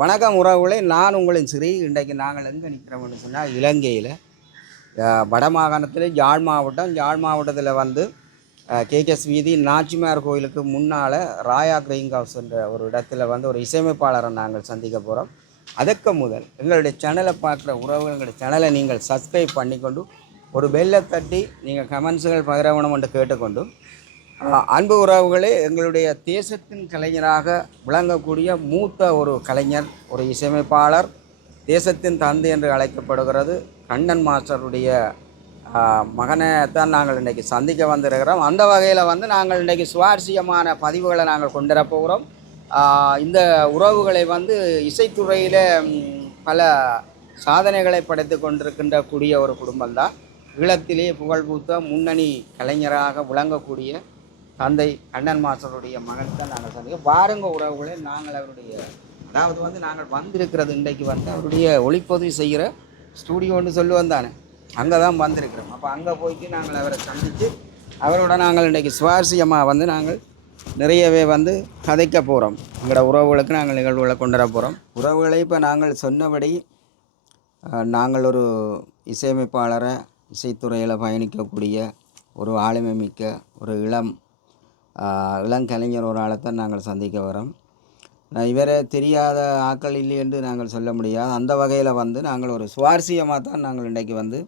வணக்கம் உறவுகளே, நான் உங்களின் ஸ்ரீ. இன்றைக்கு நாங்கள் எங்கே நிற்கிறோம்னு சொன்னால் இலங்கையில் வடமாகாணத்தில் யாழ் மாவட்டத்தில் வந்து கேகேஎஸ் வீதி நாச்சிமார் கோயிலுக்கு முன்னால் ராயா கிரீங் ஹவுஸ் என்ற ஒரு இடத்துல வந்து ஒரு இசையமைப்பாளரை நாங்கள் சந்திக்க போகிறோம். அதற்கு முதல் எங்களுடைய சேனலை பார்க்குற உறவுகள், எங்களுடைய சேனலை நீங்கள் சப்ஸ்கிரைப் பண்ணிக்கொண்டு ஒரு பெல்லை தட்டி நீங்கள் கமெண்ட்ஸுகள் பகிரவணும் என்று கேட்டுக்கொண்டு, அன்பு உறவுகளே, எங்களுடைய தேசத்தின் கலைஞராக விளங்கக்கூடிய மூத்த ஒரு கலைஞர், ஒரு இசையமைப்பாளர், தேசத்தின் தந்தை என்று அழைக்கப்படுகிறது கண்ணன் மாஸ்டருடைய மகனை தான் நாங்கள் இன்றைக்கி சந்திக்க வந்திருக்கிறோம். அந்த வகையில் வந்து நாங்கள் இன்றைக்கி சுவாரஸ்யமான பதிவுகளை நாங்கள் கொண்டு போகிறோம். இந்த உறவுகளை வந்து இசைத்துறையில் பல சாதனைகளை படைத்து கொண்டிருக்கின்ற கூடிய ஒரு குடும்பம்தான். ஈழத்திலே புகழ்பூத்த முன்னணி கலைஞராக விளங்கக்கூடிய தந்தை கண்ணன் மாஸ்டருடைய மகன் தான் நாங்கள் சந்திக்க பாருங்க உறவுகளே. நாங்கள் அவருடைய நாங்கள் வந்திருக்கிறது இன்றைக்கு வந்து அவருடைய ஒளிப்பதிவு செய்கிற ஸ்டூடியோன்னு சொல்லுவோம் தானே, அங்கே தான் வந்திருக்கிறோம். அப்போ அங்கே போய்ட்டு நாங்கள் அவரை சந்தித்து அவரோட நாங்கள் இன்றைக்கி சுவாரஸ்யமாக வந்து நாங்கள் நிறையவே வந்து கதைக்க போகிறோம். எங்களோட உறவுகளுக்கு நாங்கள் நிகழ்வுகளை கொண்டு வர போகிறோம். உறவுகளை இப்போ நாங்கள் சொன்னபடி நாங்கள் ஒரு இசையமைப்பாளரை, இசைத்துறையில் பயணிக்கக்கூடிய ஒரு ஆளுமை மிக்க ஒரு இளங்கலைஞர் ஒரு ஆளைத்தான் நாங்கள் சந்திக்க வரோம். இவரை தெரியாத ஆக்கள் இல்லை என்று நாங்கள் சொல்ல முடியாது. அந்த வகையில் வந்து நாங்கள் ஒரு சுவாரஸ்யமாக தான் நாங்கள் இன்றைக்கி வந்து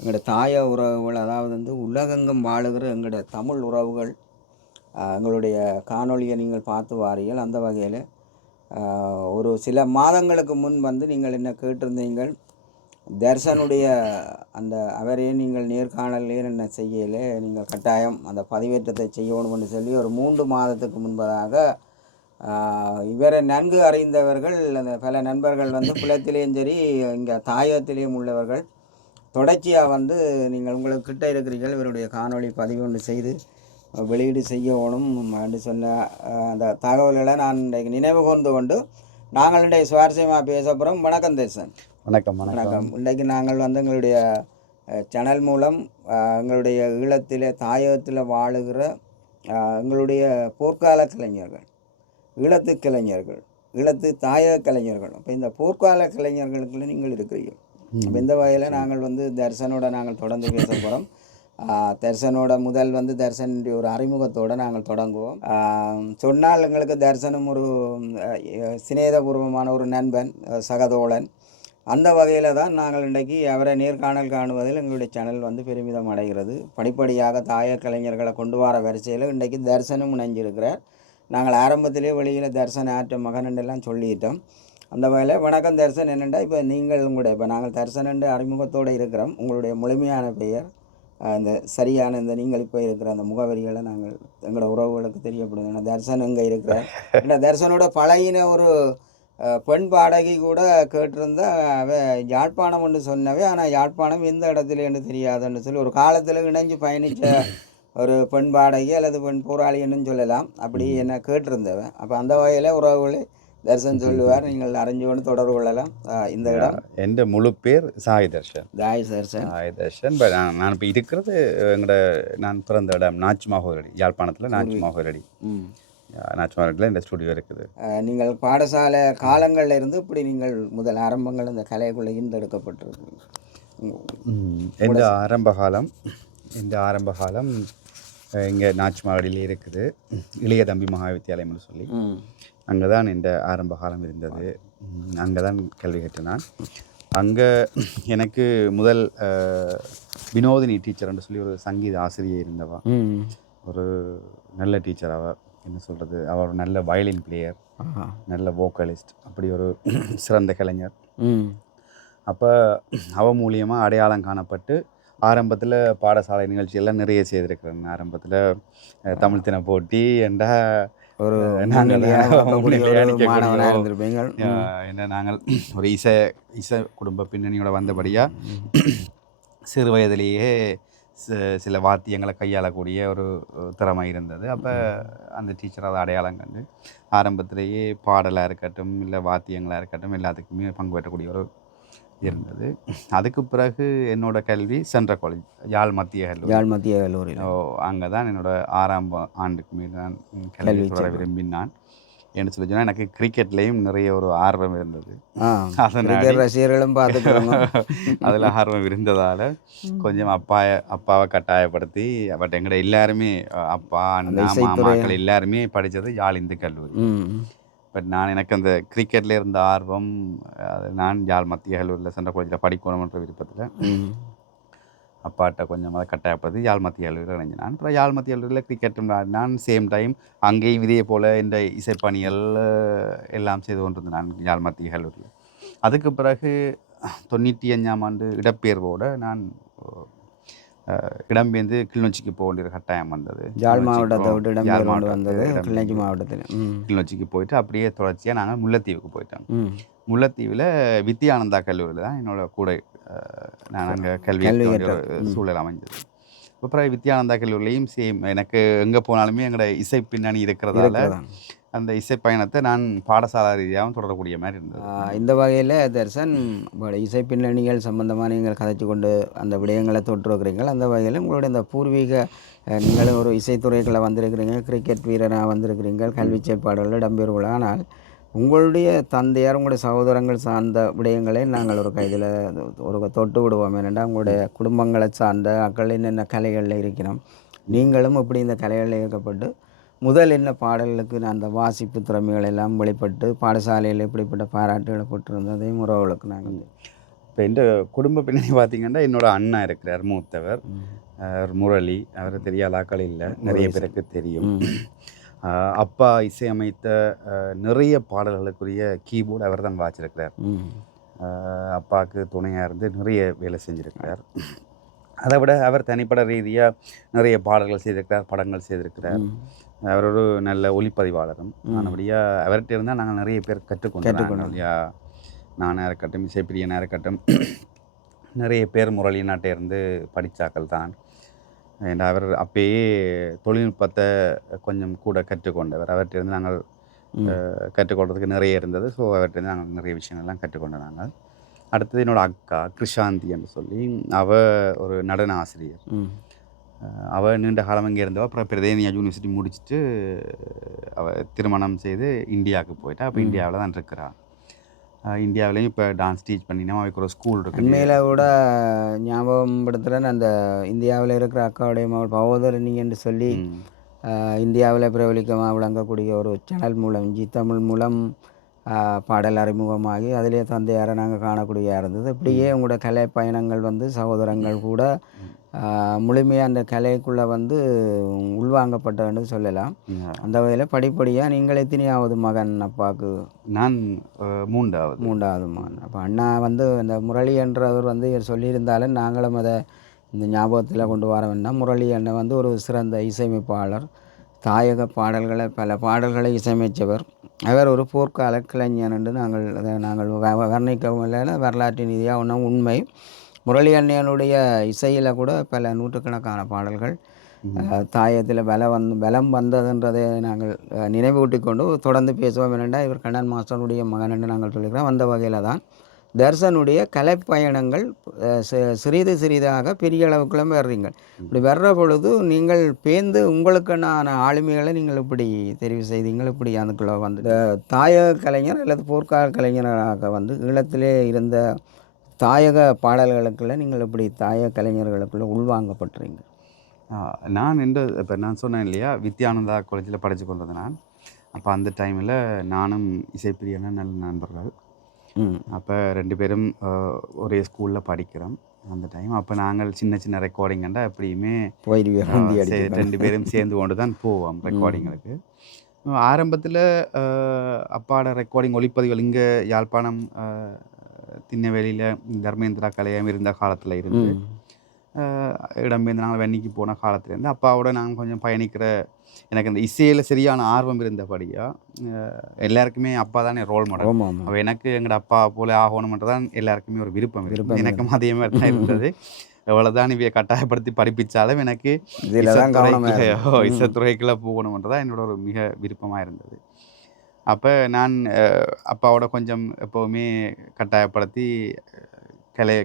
எங்களுடைய தாய உறவுகள், அதாவது வந்து உலகெங்கும் வாழுகிற எங்களுடைய தமிழ் உறவுகள் எங்களுடைய காணொலியை நீங்கள் பார்த்து வாரீர்கள். அந்த வகையில் ஒரு சில மாதங்களுக்கு முன் வந்து நீங்கள் என்ன கேட்டிருந்தீங்கள், தர்சனுடைய அந்த அவரையே நீங்கள் நேர்காணலே என்ன செய்யலை, நீங்கள் கட்டாயம் அந்த பதிவேற்றத்தை செய்யணும்னு சொல்லி ஒரு 3 மாதத்துக்கு முன்பதாக இவரை நன்கு அறிந்தவர்கள், அந்த பல நண்பர்கள் வந்து குலத்திலேயும் சரி இங்கே தாயத்திலேயும் உள்ளவர்கள் தொடர்ச்சியாக வந்து நீங்கள் உங்களுக்கு கிட்ட இருக்கிறீர்கள், இவருடைய காணொளி பதிவு ஒன்று செய்து வெளியீடு செய்யணும் என்று சொன்ன அந்த தகவல்களை நான் இன்றைக்கு நினைவு கூர்ந்து கொண்டு நாங்கள் இன்றைக்கு சுவாரஸ்யமாக பேச போகிறோம். வணக்கம் தர்சன். வணக்கம். இன்றைக்கு நாங்கள் வந்து எங்களுடைய சேனல் மூலம் எங்களுடைய ஈழத்தில் தாயகத்தில் வாழுகிற எங்களுடைய போர்க்கால கலைஞர்கள், ஈழத்து கலைஞர்கள், ஈழத்து தாயக கலைஞர்கள், அப்போ இந்த போர்க்கால கலைஞர்களுக்குள்ள நீங்கள் இருக்கிறீர்கள். அப்போ இந்த வகையில் நாங்கள் வந்து தர்சனோட நாங்கள் தொடர்ந்து பேச போகிறோம். தர்சனோட முதல் வந்து தர்சனுடைய ஒரு அறிமுகத்தோடு நாங்கள் தொடங்குவோம். சொன்னால் எங்களுக்கு தர்சனும் ஒரு சிநேகபூர்வமான ஒரு நண்பன், சகதோழன். அந்த வகையில் தான் நாங்கள் இன்றைக்கி அவரை நேர்காணல் காணுவதில் எங்களுடைய சேனல் வந்து பெருமிதம் அடைகிறது. படிப்படியாக தாய கலைஞர்களை கொண்டு வர வரிசையில் இன்றைக்கி தர்சனும் இணைஞ்சிருக்கிறார். நாங்கள் ஆரம்பத்திலே வெளியில் தர்சன் ஆற்ற மகனெல்லாம் சொல்லிட்டோம். அந்த வகையில் வணக்கம் தர்சன். என்னென்னா இப்போ நீங்கள் உங்களுடைய இப்போ நாங்கள் தர்சன் அறிமுகத்தோடு இருக்கிறோம். உங்களுடைய முழுமையான பெயர், அந்த சரியான இந்த நீங்கள் இப்போ இருக்கிற அந்த முகவரிகளை நாங்கள் எங்களோட உறவுகளுக்கு தெரியப்படுது. ஏன்னா தர்சன் எங்கே இருக்கிறார், ஏன்னா தர்சனோட பழகின ஒரு பெண் பாடகி கூட கேட்டிருந்தா அவ யாழ்ப்பாணம் என்று சொன்னவே, ஆனால் யாழ்ப்பாணம் எந்த இடத்துலன்னு தெரியாதுன்னு சொல்லி ஒரு காலத்தில் இணைஞ்சு பயணித்த ஒரு பெண் பாடகி அல்லது பெண் போராளின்னு சொல்லலாம், அப்படி என்ன கேட்டிருந்தவன். அப்போ அந்த வகையில் உறவுகளை தர்சன் சொல்லுவார், நீங்கள் அறிஞ்சு கொண்டு தொடர்பு கொள்ளலாம். இந்த இடம் என் முழு பேர் சாய் தர்ஷன். நான் இப்போ இருக்கிறது எங்களோட நான் பிறந்த இடம் நாச்சிமாகோரடி, யாழ்ப்பாணத்தில் நாச்சிமாகோரடி. நாச்சிமாகோரடியில் இந்த ஸ்டுடியோ இருக்குது. நீங்கள் பாடசாலை காலங்களில் இருந்து இப்படி நீங்கள் முதல் ஆரம்பங்கள் இந்த கலைக்குள்ளே எடுக்கப்பட்டிருக்கு. இந்த ஆரம்ப காலம் இங்கே நாச்சிமாகோரடியில் இருக்குது, இளைய தம்பி மகா வித்தியாலயம்னு சொல்லி. அங்கே தான் இந்த ஆரம்ப காலம் இருந்தது. அங்கே தான் கல்வி கற்றினான். அங்கே எனக்கு முதல் வினோதினி டீச்சர்ன்னு சொல்லி ஒரு சங்கீத ஆசிரியை இருந்தவா, ஒரு நல்ல டீச்சர். அவள் என்ன சொல்கிறது, அவள் ஒரு நல்ல வயலின் பிளேயர், நல்ல வோக்கலிஸ்ட், அப்படி ஒரு சிறந்த கலைஞர். அப்போ அவள் மூலியமாக அடையாளம் காணப்பட்டு ஆரம்பத்தில் பாடசாலை நிகழ்ச்சியெல்லாம் நிறைய செய்திருக்கிறேன். ஆரம்பத்தில் தமிழ் தின போட்டி என்ற ஒரு நாங்கள் ஒரு இசை குடும்ப பின்னணியோட வந்தபடியாக சிறு வயதிலேயே சில வாத்தியங்களை கையாளக்கூடிய ஒரு திறமை இருந்தது. அப்போ அந்த டீச்சர் அதை அடையாளம் கண்டு ஆரம்பத்திலேயே பாடலாக இருக்கட்டும் இல்லை வாத்தியங்களாக இருக்கட்டும் எல்லாத்துக்குமே பங்கு பெற்றக்கூடிய ஒரு இருந்தது. அதுக்கு பிறகு என்னோட கல்வி சென்ட்ரல் காலேஜ், யாழ் மத்திய கல்லூரி. அங்கே தான் என்னோட 6ஆம் ஆண்டுக்கு மேல் நான் கல்வி தொடர விரும்பினான். என்று சொல்லி சொன்னால் எனக்கு கிரிக்கெட்லேயும் நிறைய ஒரு ஆர்வம் இருந்தது. கிரிக்கெட் ரசிகர்களும் பார்த்துக்கிறோங்க. அதில் ஆர்வம் இருந்ததால் கொஞ்சம் அப்பாவை கட்டாயப்படுத்தி பட் எங்கள்ட எல்லாருமே அப்பா அண்ணா மாமாக்கள் எல்லாருமே படித்தது யாழ் இந்து கல்லூரி. பட் எனக்கு அந்த கிரிக்கெட்டில் இருந்த ஆர்வம் நான் யாழ் மத்திய கல்லூரியில் சென்ற காலேஜில் படிக்கணுன்ற விருப்பத்தில் அப்பாட்ட கொஞ்சம் அதை கட்டாயப்படுத்தி யாழ் மத்திய கல்லூரியில் இணைஞ்சினான். அப்புறம் யாழ் மத்திய கல்லூரியில் கிரிக்கெட்டும் நான் சேம் டைம் அங்கேயும் இதே போல் இந்த இசைப்பணிகள் எல்லாம் செய்து கொண்டிருந்தேன் நான் யாழ் மத்திய கல்லூரியில். அதுக்கு பிறகு 95ஆம் ஆண்டு இடப்பெயர்வோடு நான் இடம்பெயர்ந்து கிளிநொச்சிக்கு போக வேண்டிய கட்டாயம் வந்தது. யாழ் மாவட்டத்தை விட்டு இடம்பெயர்ந்து வந்தது கிளிநொச்சி மாவட்டத்தில். கிளிநொச்சிக்கு போயிட்டு அப்படியே தொடர்ச்சியாக நாங்கள் முல்லைத்தீவுக்கு போயிட்டோம். முல்லைத்தீவில் வித்யானந்தா கல்லூரியில் தான் என்னோட கூட நான் அங்கே கல்வி சூழல் அமைஞ்சது. அப்புறம் வித்யானந்தா கல்லூரிலையும் சேம் எனக்கு எங்கே போனாலுமே எங்களோட இசை பின்னணி இருக்கிறதால அந்த இசை பயணத்தை நான் பாடசாலா ரீதியாகவும் தொடரக்கூடிய மாதிரி இருந்தது. இந்த வகையில் தர்சன் இசை பின்னணிகள் சம்பந்தமாக நீங்கள் கதைச்சு கொண்டு அந்த விடயங்களை தொற்றுருக்கிறீங்கள். அந்த வகையில் உங்களுடைய இந்த பூர்வீக நீங்களும் ஒரு இசைத்துறைகளை வந்திருக்கிறீங்க, கிரிக்கெட் வீரராக வந்திருக்கிறீங்கள், கல்வி செயற்பாடுகளில் இடம்பெறுவோம். ஆனால் உங்களுடைய தந்தையார் உங்களுடைய சகோதரங்கள் சார்ந்த விடயங்களை நாங்கள் ஒரு கைதில் ஒரு தொட்டு விடுவோம். ஏனென்றால் உங்களுடைய குடும்பங்களை சார்ந்த மக்கள் என்னென்ன கலைகளில் இருக்கிறோம், நீங்களும் இப்படி இந்த கலைகளில் ஈர்க்கப்பட்டு முதல் என்ன பாடல்களுக்கு அந்த வாசிப்பு திறமைகள் எல்லாம் வெளிப்பட்டு பாடசாலையில் இப்படிப்பட்ட பாராட்டுகளை பெற்றிருந்ததையும் உறவுகளுக்கு நாங்கள் இப்போ இந்த குடும்ப பின்னணி பார்த்திங்கன்னா என்னோட அண்ணா இருக்கிறார் மூத்தவர் முரளி. அவர் தெரியாத ஆக்கள் இல்லை, நிறைய பேருக்கு தெரியும். அப்பா இசையமைத்த நிறைய பாடல்களுக்குரிய கீபோர்டு அவர் தான் வாச்சிருக்கிறார். அப்பாவுக்கு துணையாக இருந்து நிறைய வேலை செஞ்சுருக்கிறார். அதை விட அவர் தனிப்பட ரீதியாக நிறைய பாடல்கள் செய்திருக்கிறார், படங்கள் செய்திருக்கிறார். அவர் ஒரு நல்ல ஒளிப்பதிவாளரும். மறுபடியாக அவர்கிட்ட இருந்தால் நாங்கள் நிறைய பேர் கற்றுக்கொண்டோம் இல்லையா. நானாக இருக்கட்டும், இசைப்பிரியனாக இருக்கட்டும், நிறைய பேர் முரளி நாட்டை இருந்து படித்தாக்கள் தான். அண்ட் அவர் அப்பயே தொழில்நுட்பத்தை கொஞ்சம் கூட கற்றுக்கொண்டவர். அவர்கிட்ட நாங்கள் கற்றுக்கொள்றதுக்கு நிறைய இருந்தது. ஸோ அவர்கிட்ட நாங்கள் நிறைய விஷயங்கள்லாம் கற்றுக்கொண்டோம் நாங்கள். அடுத்தது என்னோடய அக்கா கிருஷாந்தி என்று சொல்லி, அவள் ஒரு நடன ஆசிரியர். அவள் நீண்ட காலம் இங்கே இருந்தவள். அப்புறம் பிரதேனியா யூனிவர்சிட்டி முடிச்சுட்டு அவள் திருமணம் செய்து இந்தியாவுக்கு போயிட்டா. அப்போ இந்தியாவில் தான் இருக்கிறாள். இந்தியாவிலையும் இப்போ டான்ஸ் டீச் பண்ணினா அவருக்கு ஒரு ஸ்கூல் இருக்குது. உண்மையில் கூட ஞாபகம் படுத்துகிறேன், அந்த இந்தியாவில் இருக்கிற அக்காவுடைய மகள் பகோதரணி என்று சொல்லி இந்தியாவில் பிரபலிக்கமாக விளங்கக்கூடிய ஒரு சேனல் மூலம் ஜி தமிழ் மூலம் பாடல் அறிமுகமாகி அதிலே தந்தையாரை நாங்கள் காணக்கூடிய இருந்தது. இப்படியே உங்களோட கலை பயணங்கள் வந்து சகோதரங்கள் கூட முழுமையாக அந்த கலைக்குள்ளே வந்து உள்வாங்கப்பட்டன்னு சொல்லலாம். அந்த வகையில் படிப்படியாக நீங்கள் எத்தனையாவது மகன் அப்பாவுக்கு? நான் மூன்றாவது மகன். அப்போ அண்ணா வந்து அந்த முரளி என்றவர் வந்து சொல்லியிருந்தாலும் நாங்களும் அதை இந்த ஞாபகத்தில் கொண்டு வர வேண்டாம். முரளி அண்ணன் வந்து ஒரு சிறந்த இசையமைப்பாளர், தாயக பாடல்களை பல பாடல்களை இசையமைத்தவர். அவர் ஒரு போர்க்கால கலைஞன் என்று நாங்கள் வர்ணிக்கவும் இல்லை, வரலாற்று ரீதியாக ஒன்றும் உண்மை. முரளி அண்ணனுடைய இசையில் கூட பல நூற்றுக்கணக்கான பாடல்கள் தாயத்தில் பலம் வந்ததுன்றதை நாங்கள் நினைவூட்டி கொண்டு தொடர்ந்து பேசுவோம். என்னென்னா இவர் கண்ணன் மாஸ்டருடைய மகன் என்று நாங்கள் சொல்லிக்கிறோம். அந்த வகையில் தான் தர்சனுடைய கலைப்பயணங்கள் சிறிது சிறிதாக பெரிய அளவுக்குள்ளே வர்றீங்க. இப்படி வர்ற பொழுது நீங்கள் பேர்ந்து உங்களுக்கான ஆளுமைகளை நீங்கள் இப்படி தெரிவு செய்தீங்கள். இப்படி அதுக்குள்ளே வந்து தாயக கலைஞர் அல்லது போர்க்கால கலைஞராக வந்து ஈழத்திலே இருந்த தாயக பாடல்களுக்குள்ளே நீங்கள் இப்படி தாயக கலைஞர்களுக்குள்ளே உள்வாங்கப்பட்டுறீங்க. நான் இப்போ நான் சொன்னேன் இல்லையா, வித்யானந்தா காலேஜில் படித்து கொண்டது நான். அப்போ அந்த டைமில் நானும் இசைப்பிரியனும் நல்ல நண்பர்கள். அப்போ 2 பேரும் ஒரே ஸ்கூலில் படிக்கிறோம் அந்த டைம். அப்போ நாங்கள் சின்ன சின்ன ரெக்கார்டிங்கண்டா எப்படியுமே 2 பேரும் சேர்ந்து கொண்டு தான் போவோம் ரெக்கார்டிங்களுக்கு. ஆரம்பத்தில் அப்பாவோட ரெக்கார்டிங் ஒளிப்பதிவுகள் இங்கே யாழ்ப்பாணம் திண்ணவேலியில் தர்மேந்திரா கலையம் இருந்த காலத்தில் இருந்து இடம்பெயர்ந்து நாங்கள் வெண்ணிக்கு போன காலத்துலேருந்து அப்பாவோட நாங்கள் கொஞ்சம் பயணிக்கிற, எனக்கு அந்த இசையில் சரியான ஆர்வம் இருந்தபடியாக எல்லாருக்குமே அப்பா தானே ரோல் மாடல். அப்போ எனக்கு எங்களோட அப்பா போல ஆகணுமென்றதான் எல்லாருக்குமே ஒரு விருப்பம். எனக்கும் அதே மாதிரி தான் இருந்தது. எவ்வளோதான் இவையை கட்டாயப்படுத்தி படிப்பிச்சாலும் எனக்கு இசைத்துறைக்குள்ளே போகணுமென்றதான் என்னோட ஒரு மிக விருப்பமாக இருந்தது. அப்போ நான் அப்பாவோட கொஞ்சம் எப்போவுமே கட்டாயப்படுத்தி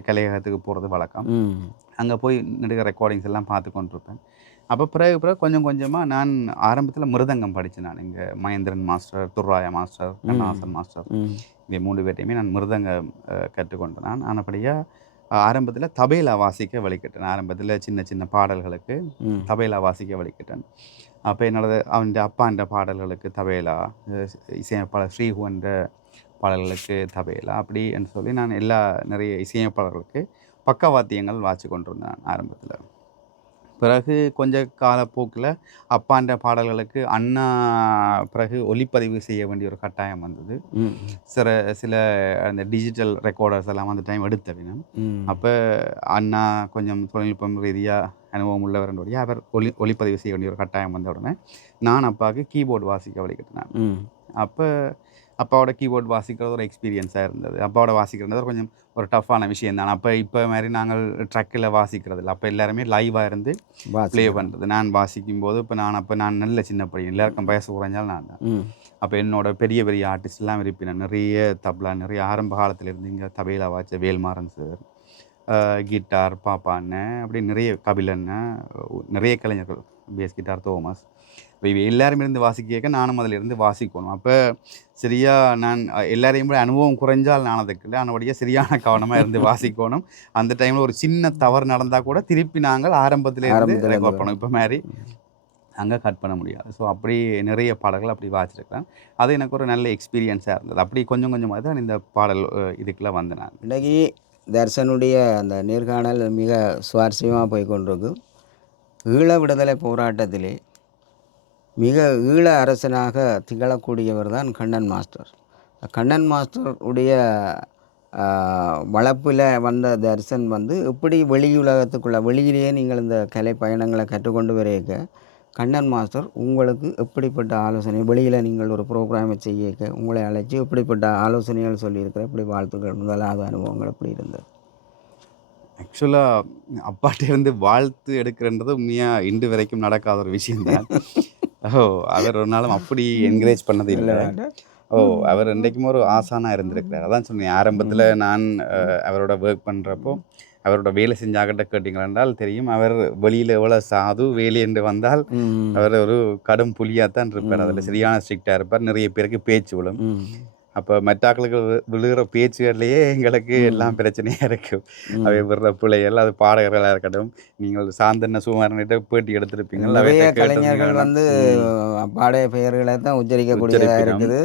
கலையகத்துக்கு போகிறது வழக்கம். அங்கே போய் நெடுக ரெக்கார்டிங்ஸ் எல்லாம் பார்த்து கொண்டிருப்பேன். அப்போ பிறகு பிறகு கொஞ்சம் கொஞ்சமாக நான் ஆரம்பத்தில் மிருதங்கம் படித்தேன். நான் இங்கே Mahendran master, துர்ராயா master, Kannadasan master இங்கே 3 பேர்ட்டையுமே நான் மிருதங்கம் கற்றுக்கொண்டேன். நான் ஆனபடியாக ஆரம்பத்தில் தபேலா வாசிக்க வழிகிட்டேன். ஆரம்பத்தில் சின்ன சின்ன பாடல்களுக்கு தபேலா வாசிக்க வழிகிட்டேன். அப்போ என்னோட அவன் அப்பான்ற பாடல்களுக்கு தபேலா, இசையமைப்பாளர் ஸ்ரீஹுவன்ற பாடல்களுக்கு தபேலா அப்படி என்று சொல்லி நான் நிறைய இசையமைப்பாளர்களுக்கு பக்கவாத்தியங்கள் வாசி கொண்டிருந்தேன் ஆரம்பத்தில். பிறகு கொஞ்ச காலப்போக்கில் அப்பான்ற பாடல்களுக்கு அண்ணா பிறகு ஒலிப்பதிவு செய்ய வேண்டிய ஒரு கட்டாயம் வந்தது. சில அந்த டிஜிட்டல் ரெக்கார்டர்ஸ் எல்லாம் அந்த டைம் எடுத்தவினம். அப்போ அண்ணா கொஞ்சம் தொழில்நுட்பம் ரீதியாக அனுபவம் உள்ளவருடைய அவர் ஒலிப்பதிவு செய்ய வேண்டிய ஒரு கட்டாயம் வந்த உடனே நான் அப்பாவுக்கு கீபோர்டு வாசிக்க வழிகிட்டேன். அப்போ அப்பாவோட கீபோர்டு வாசிக்கிறது ஒரு எக்ஸ்பீரியன்ஸாக இருந்தது. அப்பாவோட வாசிக்கிறது கொஞ்சம் ஒரு டஃப்பான விஷயம் தான். இப்போ மாதிரி நாங்கள் ட்ரக்கில் வாசிக்கிறது இல்லை. அப்போ எல்லாருமே லைவாக இருந்து ப்ளே பண்ணுறது. நான் வாசிக்கும் போது நான் நல்ல சின்ன பையன், எல்லாருக்கும் வயசு குறைஞ்சாலும் நான் தான். அப்போ என்னோட பெரிய பெரிய ஆர்டிஸ்ட்லாம் இருப்பினேன். நிறைய தப்லா, நிறைய ஆரம்ப காலத்தில் இருந்து இங்கே தபேலா வாச்ச வேல்மாறன் சார், கிட்டார் பாப்பான்னு அப்படி நிறைய கபிலன்னு நிறைய கலைஞர்கள், பேஸ் கிட்டார் தோமஸ், இப்போ இவை எல்லாருமே இருந்து வாசிக்க நானும் அதில் இருந்து வாசிக்கணும். அப்போ சரியாக நான் எல்லாரையும் கூட அனுபவம் குறைஞ்சால் நான் அதுக்கு இல்லை, ஆனபடியாக சரியான கவனமாக இருந்து வாசிக்கணும். அந்த டைமில் ஒரு சின்ன தவறு நடந்தால் கூட திருப்பி நாங்கள் ஆரம்பத்தில் இருந்து ரெக்கார்ட் பண்ணணும். இப்போ மாதிரி அங்கே கட் பண்ண முடியாது. ஸோ அப்படி நிறைய பாடல்கள் அப்படி வாசிச்சிருக்கிறேன். அது எனக்கு ஒரு நல்ல எக்ஸ்பீரியன்ஸாக இருந்தது. அப்படி கொஞ்சம் கொஞ்சமாக தான் இந்த பாடல் இதுக்குள்ளே வந்தேன் நான். இன்றைக்கி தர்சனுடைய அந்த நேர்காணல் மிக சுவாரஸ்யமாக போய் கொண்டிருக்கு. ஈழ விடுதலை போராட்டத்திலே மிக ஈழ அரசனாக திகழக்கூடியவர் தான் கண்ணன் மாஸ்டர். கண்ணன் மாஸ்டர் உடைய வளர்ப்பில் வந்த தர்சன் எப்படி வெளியிலேயே நீங்கள் இந்த கலை பயணங்களை கற்றுக்கொண்டு வரைக்க கண்ணன் மாஸ்டர் உங்களுக்கு எப்படிப்பட்ட ஆலோசனை, வெளியில் நீங்கள் ஒரு ப்ரோக்ராமை செய்ய உங்களை அழைச்சி எப்படிப்பட்ட ஆலோசனைகள் சொல்லியிருக்கிற, எப்படி வாழ்த்துக்கள், முதலாவது அனுபவங்கள் எப்படி இருந்தது? ஆக்சுவலாக அப்பாட்டிருந்து வாழ்த்து எடுக்கிறன்றது உண்மையாக இன்று வரைக்கும் நடக்காத ஒரு விஷயம்தான். அவர் ஒரு நாளும் அப்படி என்கரேஜ் பண்ணது இல்லை. அவர் இன்றைக்கும் ஒரு ஆசானாக இருந்திருக்கிறார். அதான் சொன்னேன், ஆரம்பத்தில் நான் அவரோட ஒர்க் பண்ணுறப்போ அவரோட வேலை செஞ்சாக்கிட்ட கேட்டிங்களா என்றால் தெரியும். அவர் வெளியில் எவ்வளோ சாது, வேலை என்று வந்தால் அவர் ஒரு கடும் புலியாகத்தான் இருப்பார். அதில் சரியான ஸ்ட்ரிக்டாக இருப்பார். நிறைய பேருக்கு பேச்சு விழும். அப்போ மற்றாக்களுக்கு விழுகிற பேச்சுகள்லேயே எங்களுக்கு எல்லாம் பிரச்சனையாக இருக்கும். அவை விடுற பிள்ளைகள், அது பாடகர்களாக இருக்கட்டும், நீங்கள் சாந்தன சுமாரன்கிட்ட பேட்டி எடுத்திருப்பீங்க. நிறைய கலைஞர்கள் பாடைய பெயர்களை தான் உச்சரிக்கக்கூடியதாக இருக்குது.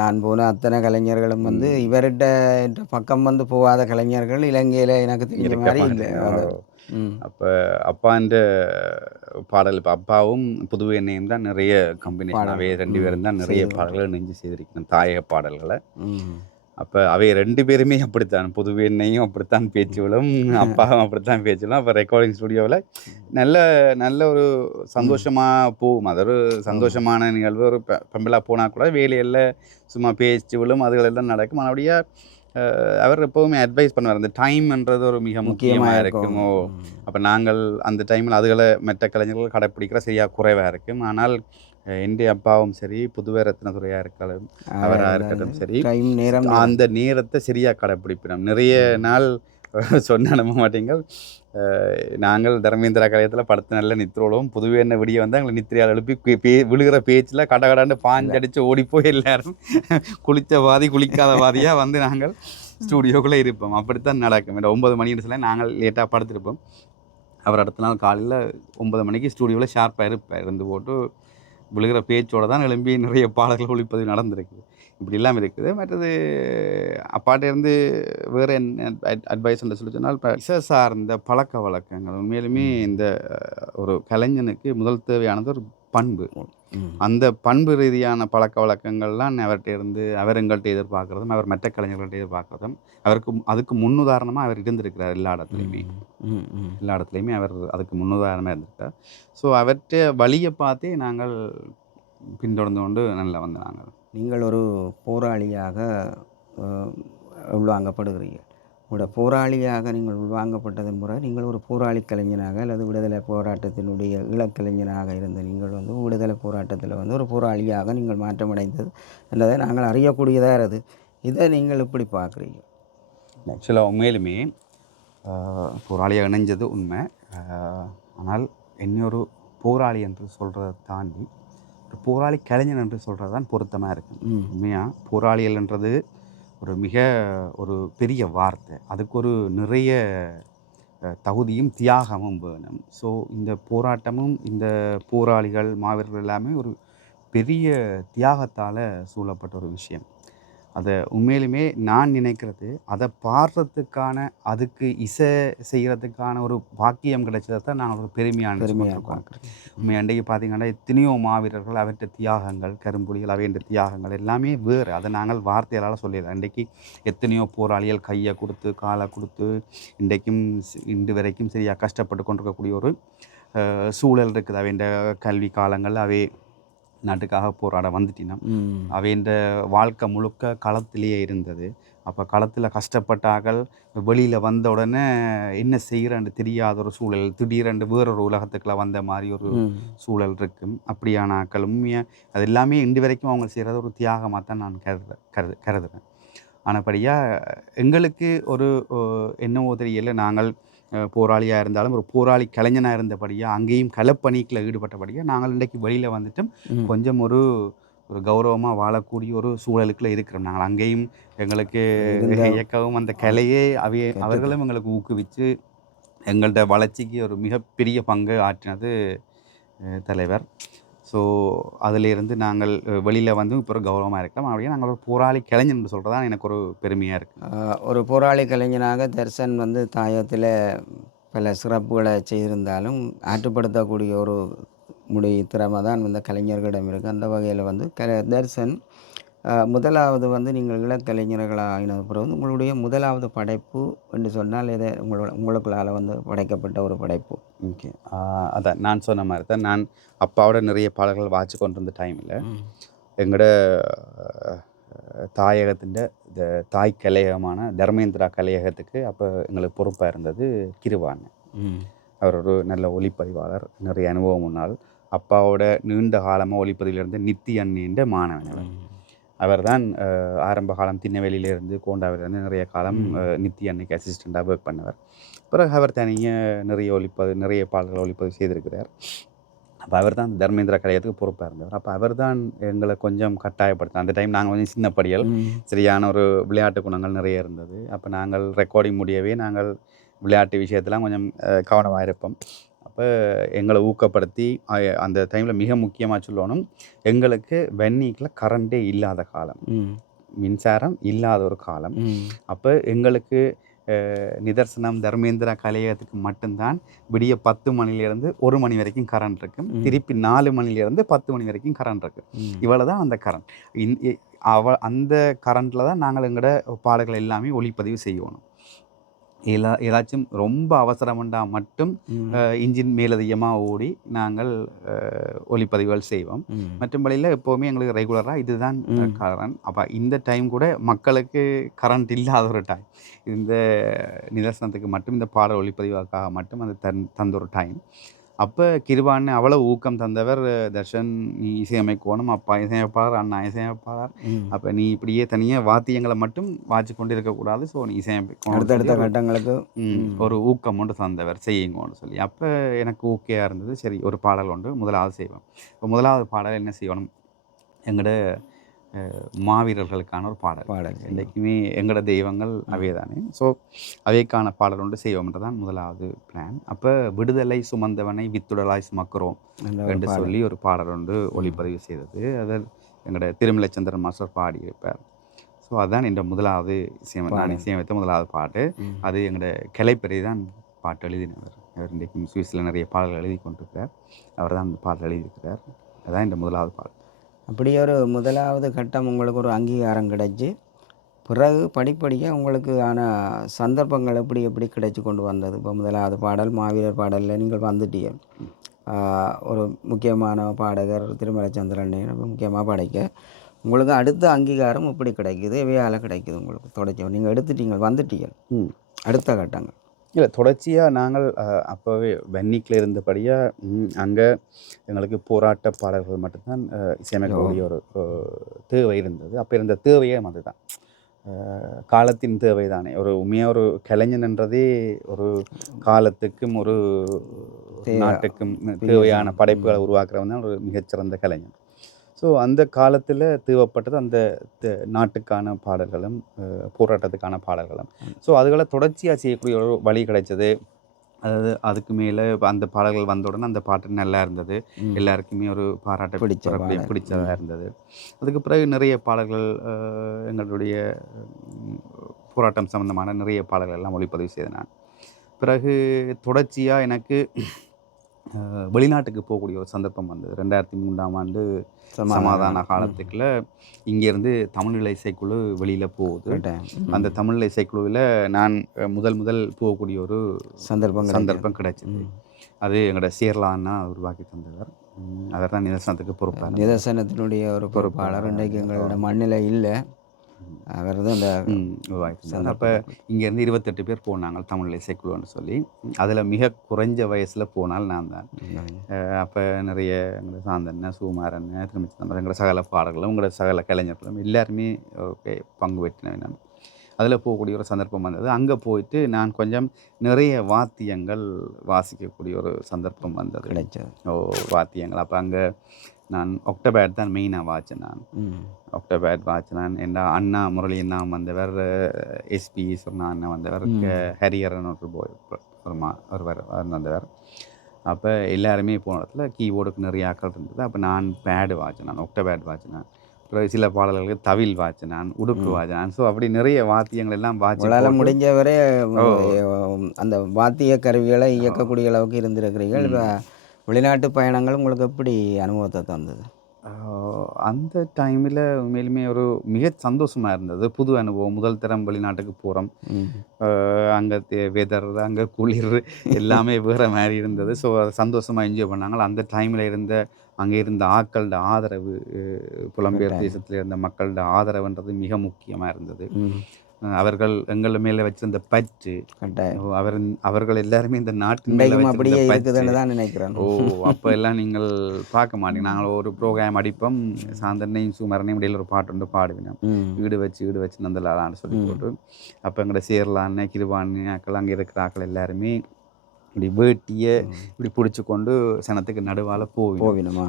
நான் போன அத்தனை கலைஞர்களும் இவர்கிட்ட பக்கம் போகாத கலைஞர்கள் இலங்கையில் எனக்கு தெரிஞ்ச மாதிரி இல்லை. அப்போ அப்பான்ற பாடல், இப்போ அப்பாவும் புதுவை எண்ணெயும் தான் நிறைய கம்பெனிஷன், அவை 2 பேரும் தான் நிறைய பாடல்களை நெஞ்சு செய்திருக்கணும், தாயக பாடல்களை. அப்போ அவை 2 பேருமே அப்படித்தான், புதுவை எண்ணெயும் அப்படித்தான் பேச்சுகளும், அப்பாவும் அப்படித்தான் பேச்சுகளும். அப்போ ரெக்கார்டிங் ஸ்டுடியோவில் நல்ல நல்ல ஒரு சந்தோஷமாக போகும். அது ஒரு சந்தோஷமான நிகழ்வு. ஒரு பெம்பலாக போனால் கூட வேலையில் சும்மா பேச்சுகளும் அதுகளெல்லாம் நடக்கும். மறுபடியும் அவர் எப்போவுமே அட்வைஸ் பண்ணுவார், அந்த டைம்ன்றது ஒரு மிக முக்கியமாக இருக்குமோ. அப்போ நாங்கள் அந்த டைமில் அதுகளை மற்ற கலைஞர்கள் கடைப்பிடிக்கிற சரியாக குறைவாக இருக்கும். ஆனால் என் அப்பாவும் சரி, புதுவை ரத்னதுரையாக இருக்கலாம், அவராக இருக்கட்டும் சரி, அந்த நேரத்தை சரியாக கடைப்பிடிப்பினோம். நிறைய நாள் சொன்ன நம்ப மாட்டீங்கள், நாங்கள் தர்மேந்திரா கலையத்தில் படுத்து நல்ல நித்திரோலும், புதுவே என்ன விடிய வந்து எங்களை நித்திரையால் எழுப்பி விழுகிற பேச்சில் கடகடாண்டு பாஞ்சடிச்சு ஓடிப்போய் எல்லாரும் குளித்த வாதி குளிக்காத வாதியாக நாங்கள் ஸ்டூடியோக்குள்ளே இருப்போம். அப்படித்தான் நடக்கும். 9 மணின்னு சொல்ல நாங்கள் லேட்டாக படுத்திருப்போம். அவர் அடுத்த நாள் காலையில் 9 மணிக்கு ஸ்டூடியோவில் ஷார்ப்பாக இருப்பார். இருந்து போட்டு விழுகிற பேச்சோடு தான் எழும்பி நிறைய பாடல்கள் ஒளிப்பதிவு நடந்திருக்குது. இப்படிலாம் இருக்குது. மற்றது அப்பாட்டேருந்து வேறு என்ன அட்வைஸ் என்று சொல்லி சொன்னால், இப்போ இசை சார்ந்த பழக்க வழக்கங்கள் உண்மையிலுமே இந்த ஒரு கலைஞனுக்கு முதல் தேவையானது ஒரு பண்பு. அந்த பண்பு ரீதியான பழக்க வழக்கங்கள்லாம் அவர் எங்கள்கிட்ட எதிர்பார்க்குறதும், அவர் மற்ற கலைஞர்கள்ட்ட எதிர்பார்க்குறதும், அதுக்கு முன்னுதாரணமாக அவர் இருந்திருக்கிறார். எல்லா இடத்துலையுமே அவர் அதுக்கு முன்னுதாரணமாக இருந்திருக்கார். ஸோ அவற்றை வழியை பார்த்தே நாங்கள் பின்தொடர்ந்து கொண்டு நல்லா நாங்கள். நீங்கள் ஒரு போராளியாக உள்வாங்கப்படுகிறீர்கள். உங்களோட போராளியாக நீங்கள் உள்வாங்கப்பட்டதன் முறை நீங்கள் ஒரு போராளி கலைஞனாக அல்லது விடுதலை போராட்டத்தினுடைய இளக்கலைஞனாக இருந்த நீங்கள் விடுதலை போராட்டத்தில் ஒரு போராளியாக நீங்கள் மாற்றமடைந்தது என்பதை நாங்கள் அறியக்கூடியதாக இருக்குது. இதை நீங்கள் எப்படி பார்க்குறீங்க? ஆக்சுவலாக உண்மையிலுமே போராளியாக இணைஞ்சது உண்மை. ஆனால் இன்னொரு போராளி என்று சொல்கிறத தாண்டி ஒரு போராளி கலைஞன் என்று சொல்கிறது தான் பொருத்தமாக இருக்குது. உண்மையாக போராளிகள்ன்றது மிக ஒரு பெரிய வார்த்தை. அதுக்கு ஒரு நிறைய தகுதியும் தியாகமும் வேணும். ஸோ இந்த போராட்டமும் இந்த போராளிகள் மாவீரர்கள் எல்லாமே ஒரு பெரிய தியாகத்தால் சூழப்பட்ட ஒரு விஷயம். அதை உண்மையிலுமே நான் நினைக்கிறது அதை பாடுறதுக்கான அதுக்கு இசை செய்கிறதுக்கான ஒரு பாக்கியம் கிடைச்சதை தான் நான் ஒரு பெருமையாக பார்க்குறேன். உண்மை அன்றைக்கு பார்த்தீங்கன்னா எத்தனையோ மாவீரர்கள் அவற்ற தியாகங்கள் கரும்புலிகள் அவைன்ற தியாகங்கள் எல்லாமே வேறு. அதை நாங்கள் வார்த்தையால் சொல்லிடலாம். இன்றைக்கு எத்தனையோ போராளிகள் கையை கொடுத்து காலை கொடுத்து இன்று வரைக்கும் சரியாக கஷ்டப்பட்டு கொண்டிருக்கக்கூடிய ஒரு சூழல் இருக்குது. அவைன்ற கல்வி காலங்கள் அவை நாட்டுக்காக போராட வந்துட்டினா அவைன்ற வாழ்க்கை முழுக்க களத்திலேயே இருந்தது. அப்போ களத்தில் கஷ்டப்பட்டார்கள் வெளியில் வந்த உடனே என்ன செய்கிறன்னு தெரியாத ஒரு சூழல், திடீரென்று வேறொரு உலகத்துக்குள்ள வந்த மாதிரி ஒரு சூழல் இருக்கும். அப்படியான ஆக்களும் அது எல்லாமே இன்று வரைக்கும் அவங்க செய்கிறது ஒரு தியாகமாக தான் நான் கருதுகிறேன். ஆனபடியாக எங்களுக்கு ஒரு என்னவோ தெரியல, நாங்கள் போராளியாக இருந்தாலும் ஒரு போராளி கலைஞனாக இருந்தபடியாக அங்கேயும் களப்பணிக்கில் ஈடுபட்டபடியாக நாங்கள் இன்றைக்கு வெளியில் வந்துட்டும் கொஞ்சம் ஒரு கௌரவமாக வாழக்கூடிய ஒரு சூழலுக்குள்ள இருக்கிறோம். நாங்கள் அங்கேயும் எங்களுக்கு இயக்கவும் அந்த கலையே அவர்களும் எங்களுக்கு ஊக்குவித்து எங்கள்ட வளர்ச்சிக்கு ஒரு மிகப்பெரிய பங்கு ஆற்றினது தலைவர். ஸோ அதிலிருந்து நாங்கள் வெளியில் வந்து இப்போ ஒரு கௌரவமாக இருக்கலாம். அப்படியே நாங்கள் ஒரு போராளி கலைஞன் சொல்கிறது தான் எனக்கு ஒரு பெருமையாக இருக்குது. ஒரு போராளி கலைஞனாக தர்சன் வந்து தாயத்தில் பல சிறப்புகளை செய்திருந்தாலும் ஆற்றுப்படுத்தக்கூடிய ஒரு திறமை தான் இந்த கலைஞர்களிடம் இருக்குது. அந்த வகையில் வந்து தர்சன் முதலாவது வந்து நீங்கள் இளக்கலைஞர்களாக ஆகினது பிறகு உங்களுடைய முதலாவது படைப்பு என்று சொன்னால் இதை உங்களுக்குள்ளால் வந்து படைக்கப்பட்ட ஒரு படைப்பு. ஓகே, அதான் நான் சொன்ன மாதிரி தான். நான் அப்பாவோட நிறைய பாடல்கள் வாட்சி கொண்டிருந்த டைமில் எங்களோட தாயகத்தின் இந்த தாய் கலையகமான தர்மேந்திரா கலையகத்துக்கு அப்போ எங்களுக்கு பொறுப்பாக இருந்தது கிருவான். அவர் ஒரு நல்ல ஒளிப்பதிவாளர், நிறைய அனுபவம் முன்னால். அப்பாவோட நீண்ட காலமாக ஒளிப்பதிவிலிருந்து நித்தி அண்ணின்ற மாணவன் அவர் தான். ஆரம்ப காலம் திண்ணவேலியிலேருந்து கோண்டாவிலேருந்து நிறைய காலம் நித்தி அன்னைக்கு அசிஸ்டண்ட்டாக ஒர்க் பண்ணவர். பிறகு அவர் தனியாக நிறைய பாடல்கள் ஒளிப்பதிவு செய்திருக்கிறார். அப்போ அவர் தான் தர்மேந்திரா கலையத்துக்கு பொறுப்பாக இருந்தவர். அப்போ அவர் தான் எங்களை கொஞ்சம் கட்டாயப்படுத்த. அந்த டைம் நாங்கள் கொஞ்சம் சின்னப்படியல், சரியான ஒரு விளையாட்டு குணங்கள் நிறைய இருந்தது. அப்போ நாங்கள் ரெக்கார்டிங் முடியவே நாங்கள் விளையாட்டு விஷயத்தெலாம் கொஞ்சம் கவனமாக இருப்போம். அப்போ எங்களை ஊக்கப்படுத்தி அந்த டைமில் மிக முக்கியமாக சொல்லணும், எங்களுக்கு வெந்நீக்கில் கரண்டே இல்லாத காலம், மின்சாரம் இல்லாத ஒரு காலம். அப்போ எங்களுக்கு நிதர்சனம் தர்மேந்திரா கலையகத்துக்கு மட்டும்தான் விடிய 10 மணிலேருந்து 1 மணி வரைக்கும் கரண்ட் இருக்கும். திருப்பி 4 மணிலேருந்து 10 மணி வரைக்கும் கரண்ட் இருக்கும். இவ்வளோ தான் அந்த கரண்ட். அந்த கரண்ட்டில் தான் நாங்கள் எங்களோட பாடல்கள் எல்லாமே ஒளிப்பதிவு செய்யணும். ஏதாச்சும் ரொம்ப அவசரம்ண்டா மட்டும் இன்ஜின் மேலதிகமாக ஓடி நாங்கள் ஒளிப்பதிவுகள் செய்வோம். மற்றபடியில் எப்போவுமே எங்களுக்கு ரெகுலராக இதுதான் கரண்ட். அப்போ இந்த டைம் கூட மக்களுக்கு கரண்ட் இல்லாத ஒரு டைம். இந்த நிதர்சனத்துக்கு மட்டும் இந்த பாடல் ஒளிப்பதிவாக்காக மட்டும் அது தந்த ஒரு டைம். அப்போ கிருபான்னு அவ்வளோ ஊக்கம் தந்தவர் தர்ஷன். நீ இசையமைக்கணும், அப்பா இசையமைப்பாளர், அண்ணா இசையமைப்பாளர். அப்போ நீ இப்படியே தனியாக வாத்தியங்களை மட்டும் வாட்சி கொண்டு இருக்கக்கூடாது. ஸோ நீ இசையமைக்கணும், அடுத்தடுத்த கட்டங்களுக்கு ஒரு ஊக்கம் ஒன்று தந்தவர், செய்யுங்கன்னு சொல்லி. அப்போ எனக்கு ஓகேயாக இருந்தது. சரி, ஒரு பாடல் ஒன்று முதலாவது செய்வோம். இப்போ முதலாவது பாடல் என்ன செய்யணும், எங்களோட மாவீரர்களுக்கான ஒரு பாடல். என்றைக்குமே எங்களோட தெய்வங்கள் அவை தானே. ஸோ அவைக்கான பாடல் ஒன்று செய்வோம்ன்றதான் முதலாவது பிளான். அப்போ விடுதலை சுமந்தவனை வித்துடலாய் சுமக்கிறோம் என்று சொல்லி ஒரு பாடல் ஒன்று ஒளிப்பதிவு செய்தது. அதில் எங்களோட திருமலைச்சந்திரன் மாஸ்டர் பாடியிருப்பார். ஸோ அதுதான் என்ற முதலாவது நான் இசையமைத்த முதலாவது பாட்டு. அது எங்களோட கிளைப்பெரிய தான் பாட்டு எழுதினவர். அவர் இன்றைக்கும் சுவிஸில் நிறைய பாடல்கள் எழுதி கொண்டிருக்கிறார். அவர் தான் அந்த பாடல் எழுதியிருக்கிறார். அதுதான் இந்த முதலாவது பாடல். அப்படி ஒரு முதலாவது கட்டம் உங்களுக்கு ஒரு அங்கீகாரம் கிடைச்சி பிறகு படிப்படியாக உங்களுக்கு ஆன சந்தர்ப்பங்கள் எப்படி கிடைச்சி கொண்டு வந்தது? இப்போ முதலாவது பாடல் மாவீரர் பாடலில் நீங்கள் வந்துட்டீங்க. ஒரு முக்கியமான பாடகர் திருமலைச்சந்திரன் முக்கியமாக படைக்க உங்களுக்கு அடுத்த அங்கீகாரம் எப்படி கிடைக்குது, எவையால் கிடைக்குது உங்களுக்கு தொடர்ச்சி? நீங்கள் எடுத்துட்டீங்க, வந்துட்டீங்க, அடுத்த கட்டங்கள் இல்லை தொடர்ச்சியாக நாங்கள் அப்போவே வெந்நீக்கில் இருந்தபடியாக அங்கே எங்களுக்கு போராட்ட பாடல்கள் மட்டும்தான் இசையமைக்கக்கூடிய ஒரு தேவை இருந்தது. அப்போ இருந்த தேவையே அதுதான். காலத்தின் தேவை தானே. ஒரு உண்மையாக ஒரு கலைஞன்ன்றதே ஒரு காலத்துக்கும் ஒரு நாட்டுக்கும் தேவையான படைப்புகளை உருவாக்குறவன் தான் ஒரு மிகச்சிறந்த கலைஞன். ஸோ அந்த காலத்தில் தேவைப்பட்டது அந்த நாட்டுக்கான பாடல்களும் போராட்டத்துக்கான பாடல்களும். ஸோ அதுகளை தொடர்ச்சியாக செய்யக்கூடிய ஒரு வழி கிடைச்சது. அதாவது அதுக்கு மேலே அந்த பாடல்கள் வந்த உடனே அந்த பாட்டு நல்லா இருந்தது, எல்லாருக்குமே ஒரு பாராட்ட பிடிச்சதாக இருந்தது. அதுக்கு பிறகு நிறைய பாடல்கள் எங்களுடைய போராட்டம் சம்மந்தமான நிறைய பாடல்கள் எல்லாம் ஒளிப்பதிவு செய்தேன் நான். பிறகு தொடர்ச்சியாக எனக்கு வெளிநாட்டுக்கு போகக்கூடிய ஒரு சந்தர்ப்பம் வந்தது. 2003ஆம் ஆண்டு சமாதான காலத்துக்குள்ள இங்கேருந்து தமிழ் இசைக்குழு வெளியில் போகுது. அந்த தமிழ் இசைக்குழுவில் நான் முதல் போகக்கூடிய ஒரு சந்தர்ப்பம் கிடைச்சிது. அது எங்களோட சேர்லான்னா உருவாக்கி தந்தவர். அவர் தான் நிதர்சனத்துக்கு பொறுப்பாளர். நிதர்சனத்தினுடைய ஒரு பொறுப்பாளர் இன்றைக்கு எங்களோட மண்ணில் இல்லை. அவர் தான் அந்த உருவாக்கி. அப்போ இங்கேருந்து 28 பேர் போனாங்க தமிழ் இசைக்குழுன்னு சொல்லி. அதில் மிக குறைஞ்ச வயசில் போனால் நான் தான். அப்போ நிறைய எங்களோட சாந்தண்ணன், சுகுமாரன், திருமிச்சம்பரம், எங்களோட சகல பாடல்களும் உங்களோட சகல கலைஞர்களும் எல்லாருமே பங்கு பெற்றினேன். அதில் போகக்கூடிய ஒரு சந்தர்ப்பம் வந்தது. அங்கே போயிட்டு நான் கொஞ்சம் நிறைய வாத்தியங்கள் வாசிக்கக்கூடிய ஒரு சந்தர்ப்பம் வந்தது. கிடைச்சது வாத்தியங்கள். அப்போ அங்கே நான் ஒக்டபேட் தான் மெயினாக வாய்ச்சேன். நான் ஒக்டபேட் வாய்ச்சினான். என் அண்ணா முரளி அண்ணா வந்தவர், எஸ்பி சொன்ன அண்ணா வந்தவர், ஹரியரன் ஒருவர் வந்தவர். அப்போ எல்லாருமே போன இடத்துல கீபோர்டுக்கு நிறைய ஆக்கள் இருந்தது. அப்போ நான் பேடு வாய்ச்சினான், ஒக்டபேட் வாய்ச்சினான். அப்புறம் சில பாடல்களுக்கு தவில் வாய்ச்சினான், உடுப்பு வாய்ச்சினான். ஸோ அப்படி நிறைய வாத்தியங்கள் எல்லாம் வாய்ச்சி முடிஞ்சவரை அந்த வாத்திய கருவிகளை இயக்கக்கூடிய அளவுக்கு இருந்திருக்கிறீர்கள். வெளிநாட்டு பயணங்கள் உங்களுக்கு எப்படி அனுபவத்தை தந்தது? அந்த டைமில் உண்மையிலுமே ஒரு மிக சந்தோஷமாக இருந்தது. புது அனுபவம். முதல் தரம் வெளிநாட்டுக்கு போகிறோம். அங்கே வெதர், அங்கே குளிர் எல்லாமே வேறு மாதிரி இருந்தது. ஸோ அதை சந்தோஷமாக என்ஜாய் பண்ணாங்க. அந்த டைமில் அங்கே இருந்த ஆக்களோட ஆதரவு, புலம்பெயர் தேசத்தில் இருந்த மக்களோட ஆதரவுன்றது மிக முக்கியமாக இருந்தது. அவர்கள் எங்கள் மேலே வச்சிருந்த பற்று, அவர்கள் எல்லாருமே இந்த நாட்டின் மேலே நினைக்கிறேன். அப்போ எல்லாம் நீங்கள் பார்க்க மாட்டீங்க. நாங்கள் ஒரு ப்ரோக்ராம் அடிப்போம், சாந்தனையும் சுமரனையும் இடையில் ஒரு பாட்டு ஒன்று பாடுவினோம், வீடு வச்சு நந்தலான்னு சொல்லி போட்டு. அப்போ எங்களோட சேர்லான்னு கிருபான்னு ஆக்கள் அங்கே இருக்கிற ஆக்கள் எல்லாருமே இப்படி வேட்டியை இப்படி பிடிச்சி கொண்டு சனத்துக்கு நடுவால்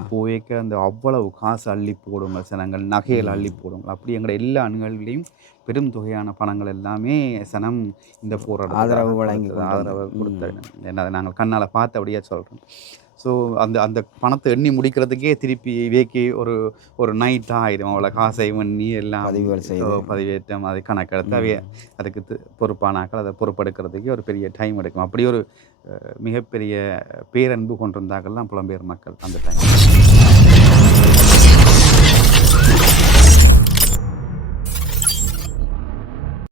போய்க்க அந்த அவ்வளவு காசு அள்ளி போடுங்க, சனங்கள் நகைகள் அள்ளி போடுங்க. அப்படி எங்களோட எல்லா அணுகள்லையும் பெரும் தொகையான பணங்கள் எல்லாமே சனம் இந்த போராட்டம் ஆதரவு கொடுத்தாங்க. என்ன நாங்கள் கண்ணால் பார்த்து அப்படியே சொல்கிறோம். ஸோ அந்த பணத்தை எண்ணி முடிக்கிறதுக்கே திருப்பி வேக்கி ஒரு நைட் ஆகிடும். அவ்வளோ காசை எண்ணி எல்லாம் பதிவேற்றம், அது கணக்கெடுத்து அதுக்கு பொறுப்பானாக்கள் அதை பொறுப்பெடுக்கிறதுக்கே ஒரு பெரிய டைம் எடுக்கும். அப்படி ஒரு மிகப்பெரிய பேரன்பு கொண்டிருந்தாக்கள்லாம் புலம்பெயர் மக்கள் அந்த டைம்.